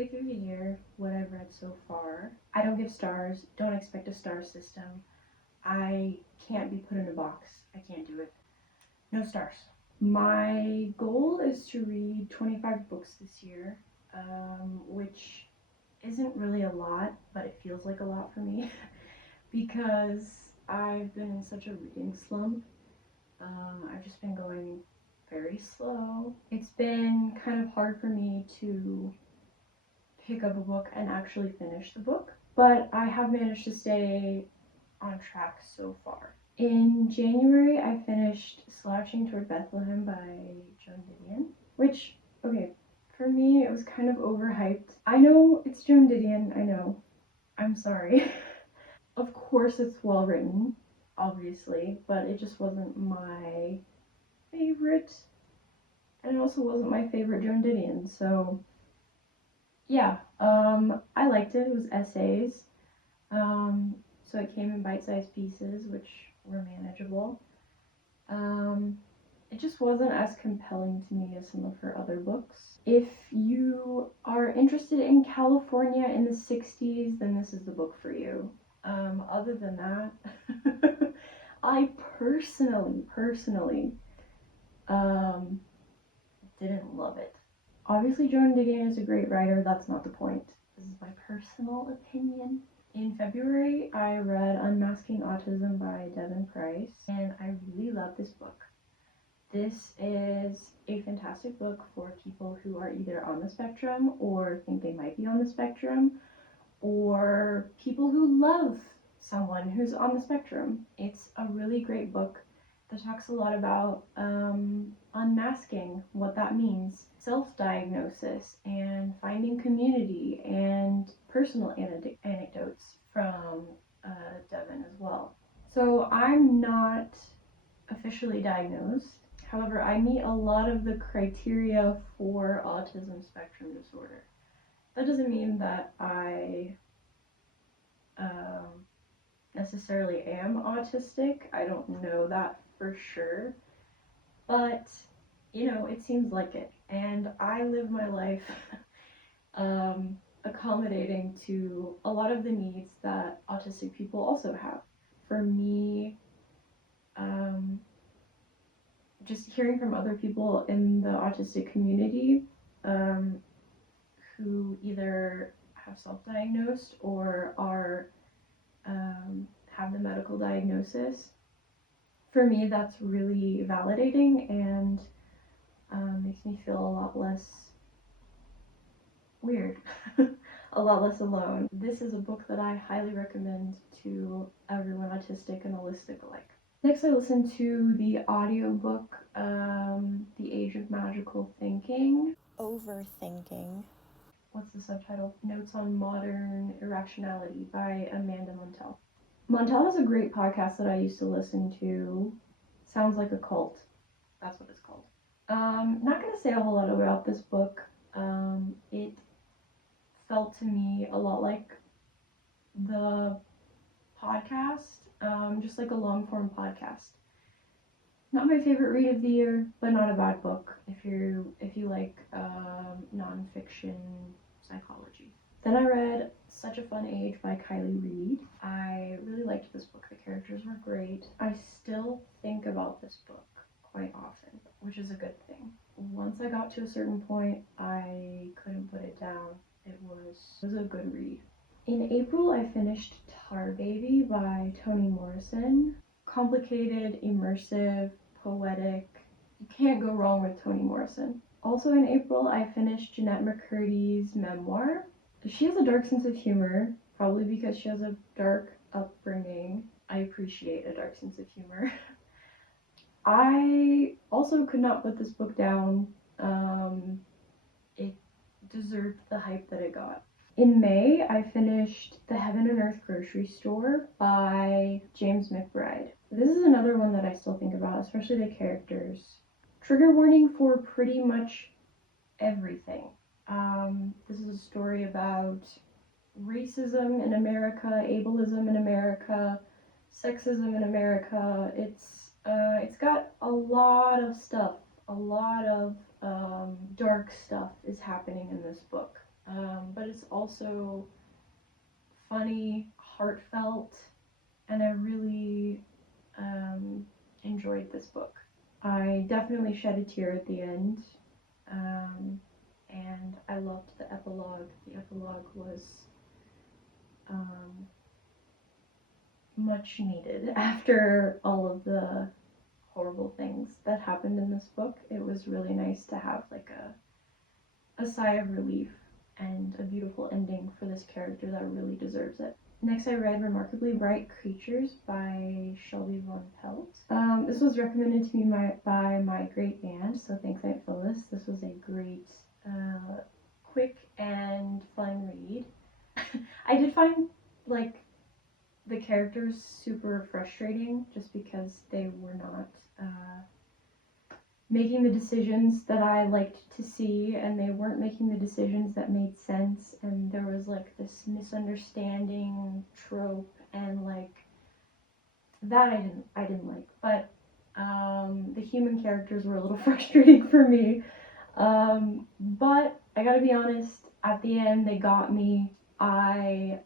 halfway through the year, what I've read so far. I don't give stars, don't expect a star system. I can't be put in a box. I can't do it. No stars. My goal is to read 25 books this year, which isn't really a lot, but it feels like a lot for me because I've been in such a reading slump. I've just been going very slow. It's been kind of hard for me to pick up a book and actually finish the book, but I have managed to stay on track so far. In January, I finished Slouching Toward Bethlehem by Joan Didion, which, okay, for me, it was kind of overhyped. I know it's Joan Didion, I know. I'm sorry. Of course, it's well written, obviously, but it just wasn't my favorite. And it also wasn't my favorite Joan Didion, so yeah, I liked it. It was essays. So it came in bite-sized pieces, which were manageable. It just wasn't as compelling to me as some of her other books. If you are interested in California in the 60s, then this is the book for you. Other than that, I personally didn't love it. Obviously, Joan Didion is a great writer. That's not the point. This is my personal opinion. In February, I read Unmasking Autism by Devin Price, and I really love this book. This is a fantastic book for people who are either on the spectrum or think they might be on the spectrum, or people who love someone who's on the spectrum. It's a really great book that talks a lot about unmasking, what that means, self-diagnosis, and finding community, and personal anecdotes from Devin as well. So I'm not officially diagnosed. However, I meet a lot of the criteria for autism spectrum disorder. That doesn't mean that I necessarily am autistic. I don't know that for sure, but it seems like it, and I live my life accommodating to a lot of the needs that autistic people also have. For me, just hearing from other people in the autistic community who either have self-diagnosed or are have the medical diagnosis, for me that's really validating and makes me feel a lot less weird, a lot less alone. This is a book that I highly recommend to everyone, autistic and allistic alike. Next, I listened to the audiobook, The Age of Magical Thinking. Overthinking. What's the subtitle? Notes on Modern Irrationality by Amanda Montell. Montell has a great podcast that I used to listen to. Sounds Like a Cult. That's what it's called. Not going to say a whole lot about this book. It felt to me a lot like the podcast, just like a long-form podcast. Not my favorite read of the year, but not a bad book if you like nonfiction psychology. Then I read Such a Fun Age by Kylie Reed. I really liked this book. The characters were great. I still think about this book quite often, which is a good thing. Once I got to a certain point, I couldn't put it down. It was a good read. In April, I finished Tar Baby by Toni Morrison. Complicated, immersive, poetic. You can't go wrong with Toni Morrison. Also in April, I finished Jennette McCurdy's memoir. She has a dark sense of humor, probably because she has a dark upbringing. I appreciate a dark sense of humor. I also could not put this book down. It deserved the hype that it got. In May, I finished The Heaven and Earth Grocery Store by James McBride. This is another one that I still think about, especially the characters. Trigger warning for pretty much everything. This is a story about racism in America, ableism in America, sexism in America. It's got a lot of stuff. A lot of dark stuff is happening in this book. but it's also funny, heartfelt, and I really enjoyed this book. I definitely shed a tear at the end, and I loved the epilogue. The epilogue was much needed after all of the horrible things that happened in this book. It was really nice to have like a sigh of relief and a beautiful ending for this character that really deserves it. Next, I read Remarkably Bright Creatures by Shelby Von Pelt. This was recommended to me by my great aunt, so thanks, Aunt Phyllis. This was a great, quick and fun read. I did find, like, the characters super frustrating just because they were not making the decisions that I liked to see, and they weren't making the decisions that made sense, and there was like this misunderstanding trope, and like that I didn't like. But the human characters were a little frustrating for me. But I gotta be honest, at the end they got me. I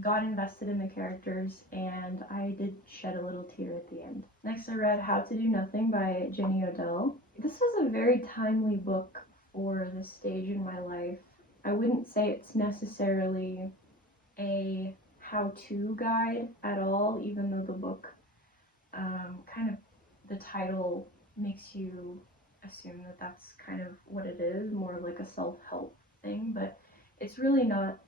got invested in the characters, and I did shed a little tear at the end. Next, I read How to Do Nothing by Jenny Odell. This was a very timely book for this stage in my life. I wouldn't say it's necessarily a how-to guide at all, even though the book kind of, the title makes you assume that that's kind of what it is, more of like a self-help thing, but it's really not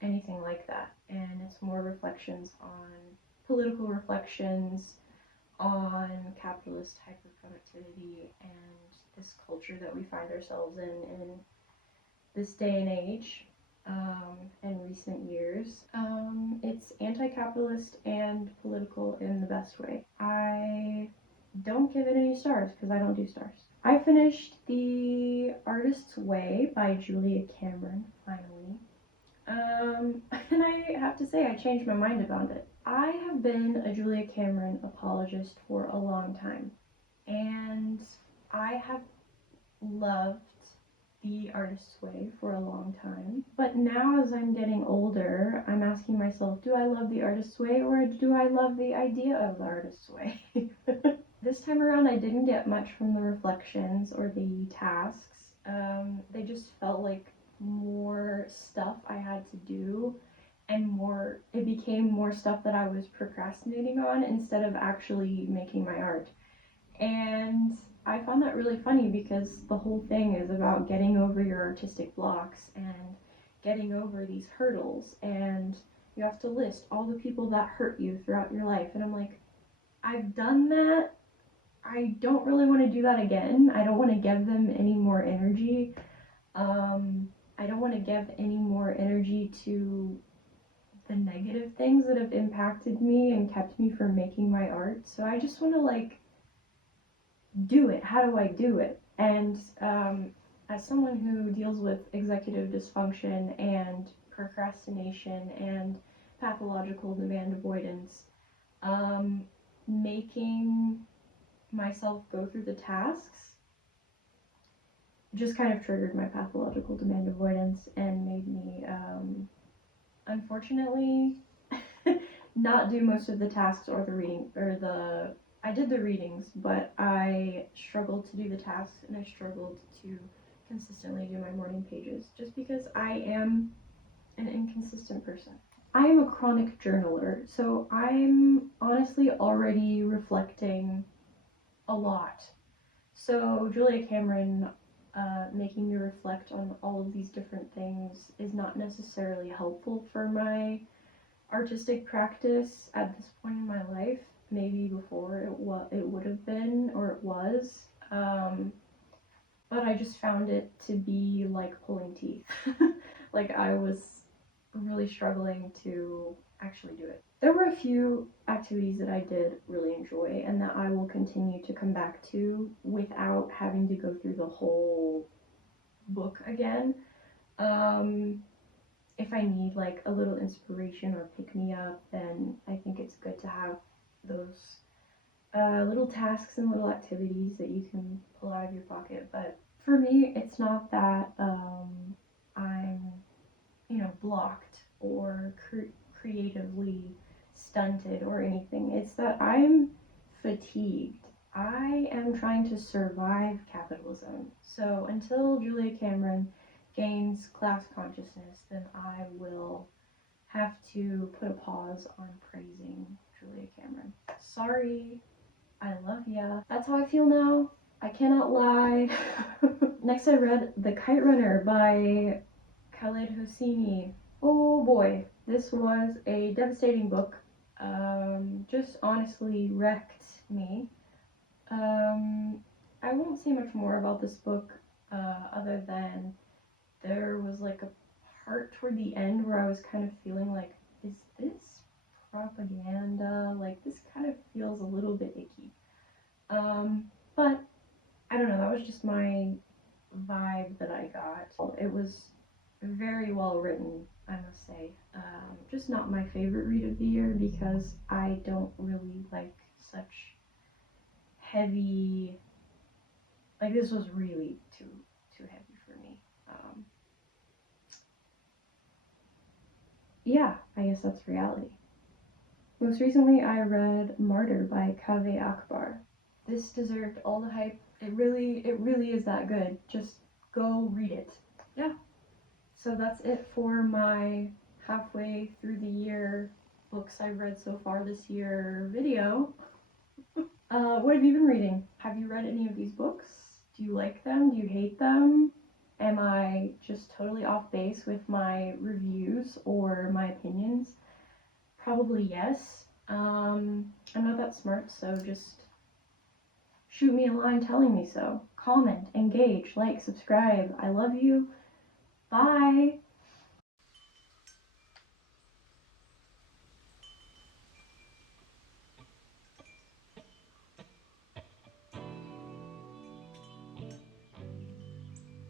anything like that, and it's more reflections on political reflections on capitalist hyperproductivity and this culture that we find ourselves in this day and age, in recent years. It's anti-capitalist and political in the best way. I don't give it any stars because I don't do stars. I finished The Artist's Way by Julia Cameron, finally. And I have to say, I changed my mind about it. I have been a Julia Cameron apologist for a long time, and I have loved The Artist's Way for a long time. But now, as I'm getting older, I'm asking myself, do I love The Artist's Way, or do I love the idea of The Artist's Way? This time around, I didn't get much from the reflections or the tasks. They just felt like more stuff I had to do, and it became more stuff that I was procrastinating on instead of actually making my art. And I found that really funny because the whole thing is about getting over your artistic blocks and getting over these hurdles, and you have to list all the people that hurt you throughout your life. And I'm like, I've done that. I don't really want to do that again. I don't want to give them any more energy. I don't want to give any more energy to the negative things that have impacted me and kept me from making my art. So I just want to like do it. How do I do it? And as someone who deals with executive dysfunction and procrastination and pathological demand avoidance, making myself go through the tasks just kind of triggered my pathological demand avoidance and made me, unfortunately, not do most of the tasks or the reading, I did the readings, but I struggled to do the tasks, and I struggled to consistently do my morning pages just because I am an inconsistent person. I am a chronic journaler, so I'm honestly already reflecting a lot. So Julia Cameron making me reflect on all of these different things is not necessarily helpful for my artistic practice at this point in my life. Maybe before it would have been, or it was, but I just found it to be like pulling teeth. Like I was really struggling to actually do it. There were a few activities that I did really enjoy and that I will continue to come back to without having to go through the whole book again. If I need like a little inspiration or pick me up, then I think it's good to have those little tasks and little activities that you can pull out of your pocket. But for me, it's not that I'm blocked or creatively stunted or anything. It's that I'm fatigued. I am trying to survive capitalism. So until Julia Cameron gains class consciousness, then I will have to put a pause on praising Julia Cameron. Sorry, I love ya. That's how I feel now. I cannot lie. Next I read The Kite Runner by Khaled Hosseini. Oh boy, this was a devastating book. Just honestly wrecked me. I won't say much more about this book other than there was like a part toward the end where I was kind of feeling like, is this propaganda? Like, this kind of feels a little bit icky. But I don't know, that was just my vibe that I got. It was very well written, I must say. Just not my favorite read of the year because I don't really like such heavy, like this was really too heavy for me. Yeah, I guess that's reality. Most recently I read Martyr by Kaveh Akbar. This deserved all the hype. It really is that good. Just go read it. Yeah. So that's it for my halfway through the year books I've read so far this year video. What have you been reading? Have you read any of these books? Do you like them? Do you hate them? Am I just totally off base with my reviews or my opinions? Probably yes. I'm not that smart, so just shoot me a line telling me so. Comment, engage, like, subscribe. I love you.